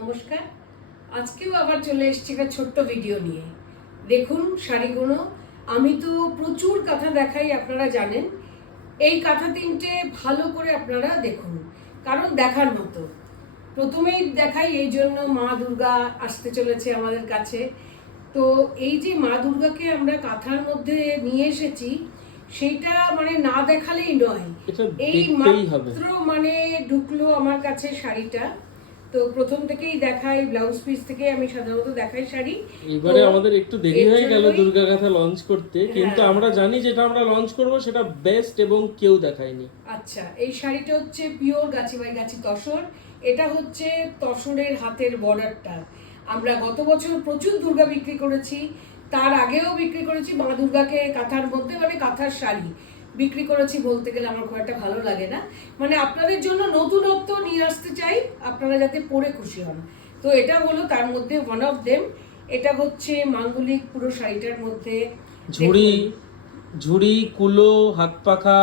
নমস্কার। আজকেও আবার চলে এসেছি একটা ছোট্ট ভিডিও নিয়ে। দেখুন শাড়িগুলো, আমি তো প্রচুর কাঁথা দেখাই, আপনারা জানেন। এই কাঁথা তিনটে ভালো করে আপনারা দেখুন, কারণ দেখার মতো। প্রথমেই দেখাই এই জন্য, মা দুর্গা আসতে চলেছে আমাদের কাছে। তো এই যে মা দুর্গাকে আমরা কাঁথার মধ্যে নিয়ে এসেছি, সেইটা মানে না দেখালেই নয়। এই মাত্র মানে ঢুকলো আমার কাছে শাড়িটা, তো প্রথম থেকেই দেখাই, ব্লাউজ পিস থেকে আমি সাধারণত দেখাই শাড়ি। এবারে আমাদের একটু দেরি হয়ে গেল দুর্গা কাঁথা লঞ্চ করতে, কিন্তু আমরা জানি যেটা আমরা লঞ্চ করব সেটা বেস্ট এবং কেউ দেখায়নি। আচ্ছা, এই শাড়িটা হচ্ছে পিওর গাছি বাই গাছি তসর। এটা হচ্ছে তসরের হাতের বর্ডারটা। আমরা গত বছর প্রচুর দুর্গা বিক্রি করেছি, তার আগেও বিক্রি করেছি মা দুর্গাকে কাঁথার মধ্যে, মানে কাঁথার শাড়ি বিক্রি করেছি। বলতে গেলে আমার খুব একটা ভালো লাগে না, মানে আপনাদের জন্য নতুনত্ব নিয়ে আসতে চাই, আপনারা যাতে পরে খুশি হন। তো এটা হলো তার মধ্যে ওয়ান অফ দেম। এটা হচ্ছে মাঙ্গলিক পুরো শাড়িটার মধ্যে ঝুড়ি ঝুড়ি কুলো হাত পাখা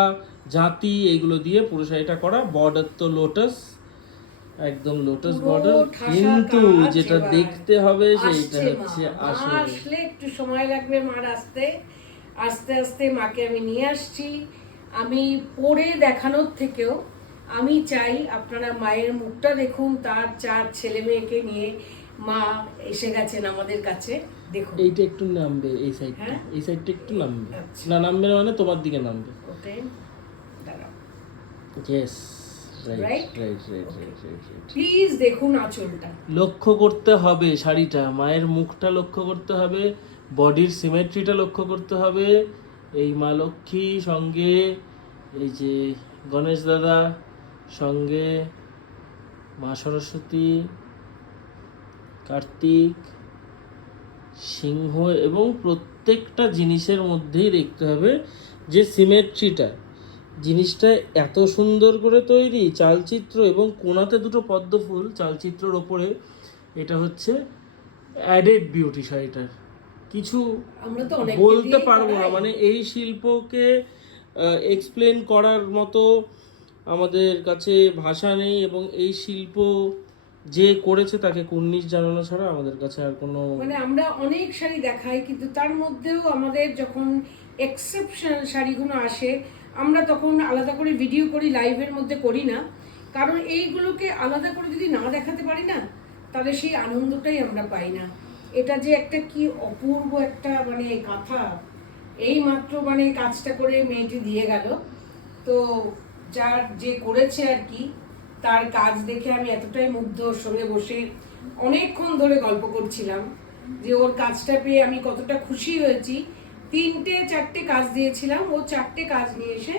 জাতি এগুলো দিয়ে পুরো শাড়িটা করা। বর্ডার তো লোটাস, একদম লোটাস বর্ডার, কিন্তু যেটা দেখতে হবে সেইটা হচ্ছে আসলে একটু সময় লাগবে মার আসতে। আস্তে আস্তে মাকে আমি নিয়ে আসছি। আমি পরে দেখানোর থেকেও আমি চাই আপনারা মায়ের মুখটা দেখুন। তার 4 ছেলে মেয়েকে নিয়ে মা এসে গেছেন আমাদের কাছে। দেখুন এইটা একটু নামবে, এই সাইডটা, এই সাইডটা একটু নামবে। না নামবে না, মানে তোমার দিকে নামবে। ওকে, দাঁড়াও। Yes, right. রাইট। প্লিজ দেখুন আঁচলটা লক্ষ্য করতে হবে শাড়িটা, মায়ের মুখটা লক্ষ্য করতে হবে, বডির সিমেট্রিটা লক্ষ্য করতে হবে। এই মা লক্ষ্মী সঙ্গে এই যে গণেশ দাদা, সঙ্গে মা সরস্বতী, কার্তিক, সিংহ, এবং প্রত্যেকটা জিনিসের মধ্যেই দেখতে হবে যে সিমেট্রিটা, জিনিসটা এত সুন্দর করে তৈরি, চালচিত্র এবং কোণাতে দুটো পদ্ম ফুল চালচিত্রের ওপরে। এটা হচ্ছে অ্যাডেড বিউটি শাড়িটার। কিছু আমরা তো বলতে পারবো না, মানে এই শিল্পকে এক্সপ্লেন করার মতো আমাদের কাছে ভাষা নেই, এবং এই শিল্প যে করেছে তাকে কুর্নিশ জানানো ছাড়া আমাদের কাছে আর কোনো, মানে আমরা অনেক শাড়ি দেখাই, কিন্তু তার মধ্যেও আমাদের যখন এক্সেপশনাল শাড়িগুলো আসে, আমরা তখন আলাদা করে ভিডিও করি, লাইভের মধ্যে করি না। কারণ এইগুলোকে আলাদা করে যদি না দেখাতে পারি না, তাহলে সেই আনন্দটাই আমরা পাই না। এটা যে একটা কি অপূর্ব একটা মানে কাঁথা, এই মাত্র মানে কাজটা করে মেয়েটি দিয়ে গেল। তো যার যে করেছে আর কি, তার কাজ দেখে আমি এতটাই মুগ্ধ, ওর সঙ্গে বসে অনেকক্ষণ ধরে গল্প করছিলাম যে ওর কাজটা পেয়ে আমি কতটা খুশি হয়েছি। 3-4টে কাজ দিয়েছিলাম, ও 4টে কাজ নিয়ে এসে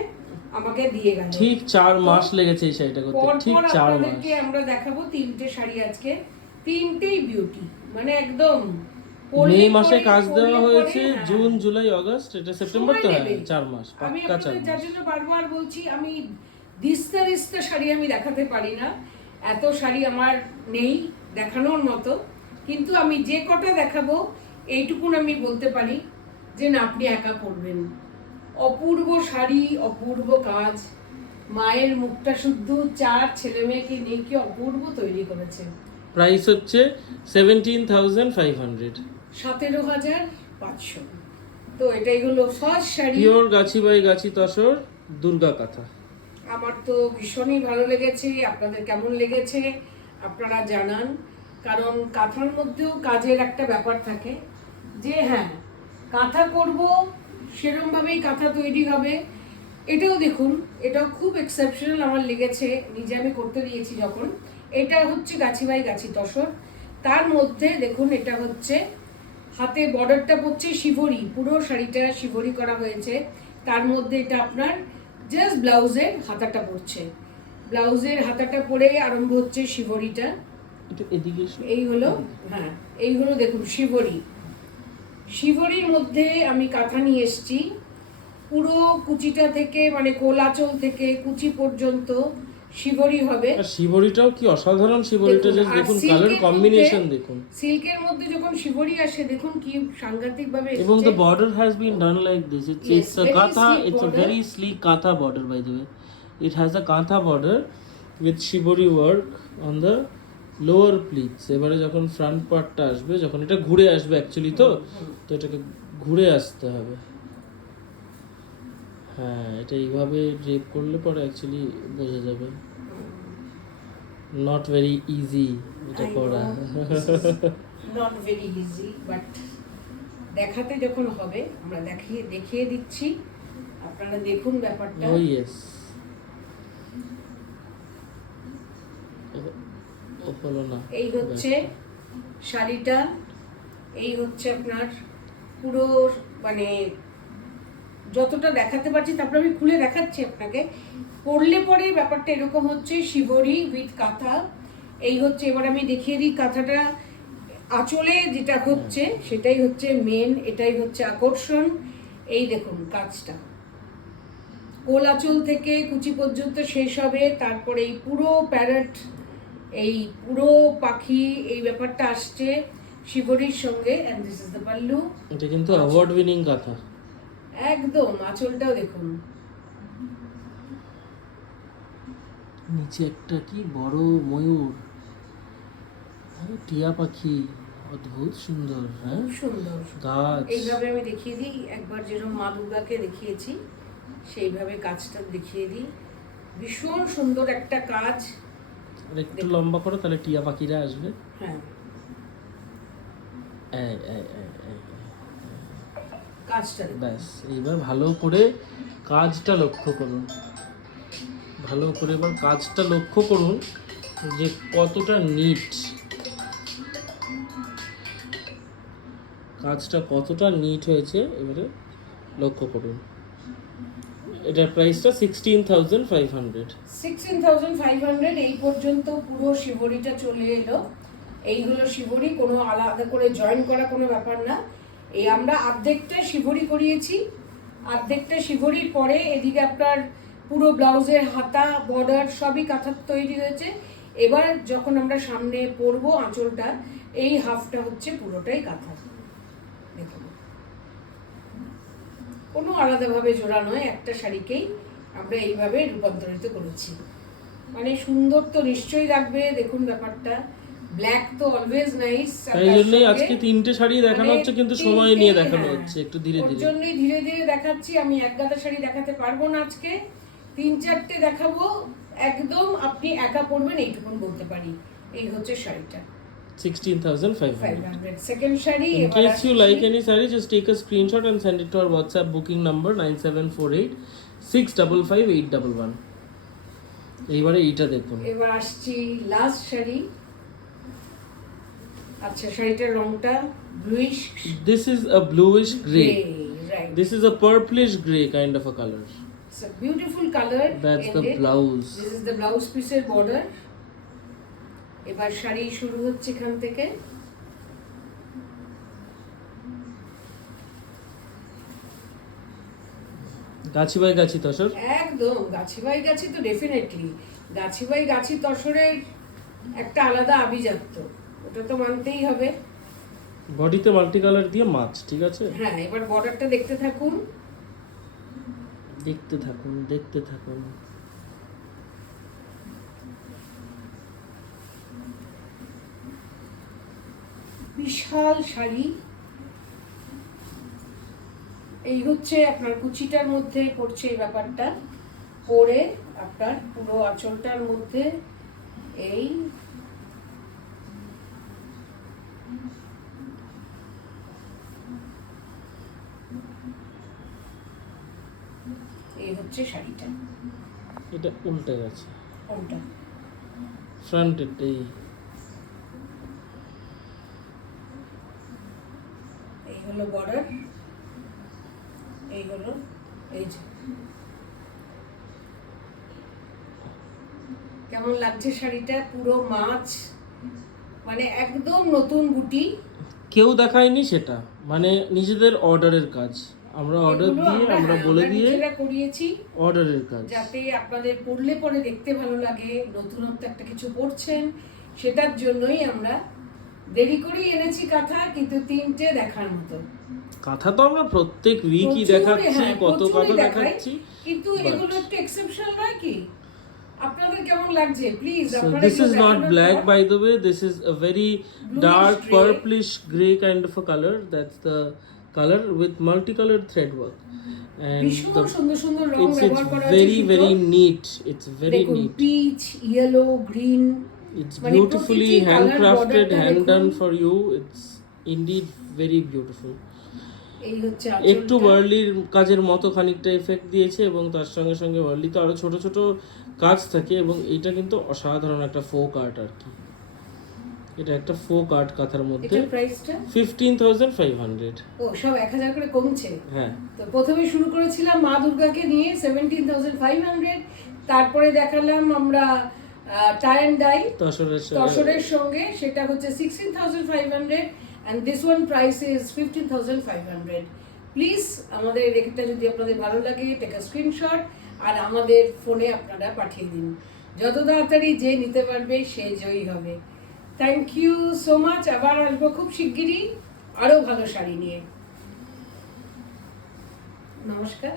আমাকে দিয়ে গেল। ঠিক 4 মাস লেগেছে এই শাড়িটা করতে, ঠিক 4 মাস। আপনাদেরকে আমরা দেখাবো 3টে শাড়ি আজকে, 3টেই বিউটি, মানে একদম। মে মাসে কাজ দেওয়া হয়েছে, জুন জুলাই আগস্ট, এটা সেপ্টেম্বর, তো 4 মাস পাক্কা 4 মাস। যার জন্য বারবার বলছি, আমি দিস্তা দিস্তা শাড়ি আমি দেখাতে পারি না, এত শাড়ি আমার নেই দেখানোর মতো। কিন্তু আমি যে কটা দেখাবো এইটুকুন আমি বলতে পারি যে না, আপনি একা করবেন। অপূর্ব শাড়ি, অপূর্ব কাজ, মায়ের মুখটা শুদ্ধ 4 ছেলে মেয়েকে নিয়ে কি অপূর্ব তৈরি করেছে। প্রাইস হচ্ছে 17,500, 17,500। তো এটাই হলো first sari, pure Gachhi by গাছি তসর দুর্গা কাঁথা। আমার তো ভীষণই ভালো লেগেছে। আপনাদের কেমন লেগেছে আপনারা জানান। কারণ কাঁথার মধ্যেও কাজের একটা ব্যাপার থাকে, যে হ্যাঁ কাঁথা করব সেরকমভাবেই কাঁথা তৈরি হবে। এটাও দেখুন, এটাও খুব এক্সেপশনাল আমার লেগেছে, নিজে আমি করতে দিয়েছি যখন। এটা হচ্ছে গাছি বাই গাছি তসর। তার মধ্যে দেখুন, এটা হচ্ছে হাতে বর্ডারটা পড়ছে শিবরি, পুরো শাড়িটা শিবরি করা হয়েছে। তার মধ্যে এটা আপনার জাস্ট ব্লাউজের হাতাটা পড়ছে, ব্লাউজের হাতাটা পরে আরম্ভ হচ্ছে শিবরিটা। এই হলো, হ্যাঁ এই হলো দেখুন শিবরি। শিবরির মধ্যে আমি কাঁথা নিয়ে এসেছি, পুরো কুচিটা থেকে মানে কোলাচল থেকে কুচি পর্যন্ত শিবরি হবে। আর শিবরিটাও কি অসাধারণ, শিবরিটা জাস্ট দেখুন, কালার কম্বিনেশন দেখুন। সিল্কের মধ্যে যখন শিবরি আসে দেখুন কি সাংঘাতিক ভাবে এসেছে। এবং the border has been done like this. It's a katha, it's a very sleek katha border, by the way. It has a katha border with shibori work on the lower pleats. এবারে যখন front পার্টটা আসবে, যখন এটা ঘুরে আসবে actually, তো তো এটাকে ঘুরে আসতে হবে। হ্যাঁ, এটা এইভাবে ড্রেপ করলে পরে অ্যাকচুয়ালি বোঝা যাবে। নট ভেরি ইজি এটা করা। নট ভেরি ইজি, বাট দেখাতে যখন হবে আমরা দেখিয়ে দিচ্ছি, আপনারা দেখুন ব্যাপারটা। ও ইয়েস, ও হলো না। এই হচ্ছে শাড়িটা, এই হচ্ছে আপনার পুরো মানে যতটা দেখাতে পারছি, তারপরে আমি খুলে দেখাচ্ছি আপনাকে। পরলে পরে ব্যাপারটা এরকম হচ্ছে, শিবরি উইথ কাঁথা। এই হচ্ছে, এবার আমি দেখিয়ে দিই কাঁথাটা। আঁচলে যেটা হচ্ছে সেটাই হচ্ছে মেন, এটাই হচ্ছে আকর্ষণ। এই দেখুন কাজটা, কোল আঁচল থেকে কুচি পর্যন্ত শেষ হবে, তারপরে এই পুরো প্যারট, এই পুরো পাখি, এই ব্যাপারটা আসছে শিবরির সঙ্গে। And this is the pallu. এটা কিন্তু অ্যাওয়ার্ড উইনিং কথা। একদম আঁচলটাও দেখুন, নিচে একটা কি বড় ময়ূর, টিয়া পাখি, অদ্ভুত সুন্দর। হ্যাঁ, খুব সুন্দর। গাছ। এইভাবে আমি দেখিয়ে দিই, একবার যেরকম মা দুর্গাকে দেখিয়েছি সেইভাবে কাজটা দেখিয়ে দিই। ভীষণ সুন্দর একটা কাজ। আর একটু লম্বা করো, তাহলে টিয়া পাখিরা আসবে। হ্যাঁ, এই, এই, এই, এই, কাজটা দেখুন। ব্যাস, এইবার ভালো করে কাজটা লক্ষ্য করুন। ভালো করে এবার কাজটা লক্ষ্য করুন যে কতটা নিট, কাজটা কতটা নিট হয়েছে এবারে লক্ষ্য করুন। এটার প্রাইসটা 16,500। 16,500 এই পর্যন্ত পুরো শিবরিটা চলে এলো। এই হলো শিবরি, কোনো আলাদা করে জয়েন করা কোনো ব্যাপার না। এই আমরা অর্ধেকটা শিবরি করিয়েছি, অর্ধেকটা শিবরির পরে এদিকে আপনার পুরো ব্লাউজের হাতা, বর্ডার সবই কাঁথার তৈরি হয়েছে। এবার যখন আমরা সামনে পরবো আঁচলটা, এই হাফটা হচ্ছে পুরোটাই কাঁথা। দেখুন, কোনো আলাদাভাবে জোড়া নয়, একটা শাড়িকেই আমরা এইভাবে রূপান্তরিত করেছি। মানে সুন্দর তো নিশ্চয়ই লাগবে, দেখুন ব্যাপারটা। ব্ল্যাক তো অলওয়েজ নাইস। তাই জন্যই আজকে তিনটে শাড়ি দেখানো হচ্ছে, কিন্তু সময় নিয়ে দেখানো হচ্ছে, একটু ধীরে ওর ধীরে। জন্যই ধীরে ধীরে দেখাচ্ছি। আমি এক গাদা শাড়ি দেখাতে পারবো না আজকে, 3-4টে দেখাবো। একদম আপনি একা পরবেন এইটুকুন বলতে পারি। এই হচ্ছে শাড়িটা 16,500. 500। সেকেন্ড শাড়ি। In এবার case you আসছি। like any saree, just take a screenshot and send it to our WhatsApp booking number 9748 655 811. এইবারে এইটা দেখুন। এবার আসছি লাস্ট শাড়ি। আচ্ছা, শাড়িটার রংটা bluish This is a bluish grey, gray. Right. This is a purplish gray kind of a color. It's a beautiful color. That's the ended. blouse. This is the blouse piece এর border. এবার শাড়ি শুরু হচ্ছে এখান থেকে। গাছি by গাছি তসর। একদম গাছি by গাছি তো definitely. Gachhi by গাছি তসরের একটা আলাদা আভিজাত্য, ওটা তো মানতেই হবে। বডিতে মাল্টি কালার দিয়ে মাছ, ঠিক আছে। হ্যাঁ, এবার বর্ডারটা দেখতে থাকুন। দেখতে থাকুন, দেখতে থাকুন। বিশাল শাড়ি। এই হচ্ছে আপনার কুচিটার মধ্যে পড়ছে এই ব্যাপারটা, পরে আপনার পুরো আঁচলটার মধ্যে এই এই হচ্ছে শাড়িটা। এটা উল্টে গেছে, কোনটা? ফ্রন্টের এই। এই হলো বর্ডার, এই হলো এই যে। কেমন লাগছে শাড়িটা? পুরো মাছ, মানে একদম নতুন বুটি। কেউ দেখায়নি সেটা, মানে নিজেদের অর্ডারের কাজ। আমরা অর্ডার এগুলো দিয়ে, আমরা হ্যাঁ, বলে দিয়ে নিজেরা করিয়েছি, অর্ডারের কাজ। যাতে আপনাদের পড়লে পরে দেখতে ভালো লাগে, নতুনত্ব একটা কিছু পড়ছেন, সেটার জন্যই আমরা দেরি করেই এনেছি কাঁথা, কিন্তু 3টে দেখার মতো। কথা তো আমরা প্রত্যেক উইকই প্রচুর, দেখাচ্ছি, হ্যাঁ, কত প্রচুরই কত দেখাই, দেখাচ্ছি, কিন্তু but- এগুলো একটু এক্সেপশন নয় কি? আপনাদের কেমন লাগছে প্লিজ So আপনারা this is not black, by the way. This is a very dark gray. purplish gray kind of a color. That's the color with multicolored thread work, and ভীষণ সুন্দর সুন্দর রং it's ব্যবহার করা আছে very very neat. It's very দেখুন neat. Peach yellow green It's মানে beautifully প্রতিটি colour handcrafted, borderটা hand done দেখুন। for you. It's indeed very beautiful. এই হচ্ছে একটু ওয়ার্লির কাজের মতো খানিকটা এফেক্ট দিয়েছে এবং তার সঙ্গে সঙ্গে ওয়ার্লি তো আরো ছোট ছোট কাজ থাকে এবং এটা কিন্তু অসাধারণ একটা ফোক আর্ট আর কি। এটা একটা ফোক আর্ট কাঁথার মধ্যে এটার প্রাইসটা 15,500। ও সব 1000 করে কমছে। হ্যাঁ, তো প্রথমে শুরু করেছিলাম মা দুর্গাকে নিয়ে 17,500, তারপরে দেখালাম আমরা টাই অ্যান্ড ডাই তসরের সঙ্গে, সেটা হচ্ছে 16,500 and this one price is 15,500. Please আমাদের এটা যদি আপনাদের ভালো লাগে টেক আ স্ক্রিনশট আর আমাদের ফোনে আপনারা পাঠিয়ে দিন। যত তাড়াতাড়ি যে নিতে পারবে সে জয়ী হবে। Thank you so much. আবার আসবো খুব শিগগিরই আরো ভালো শাড়ি নিয়ে। নমস্কার।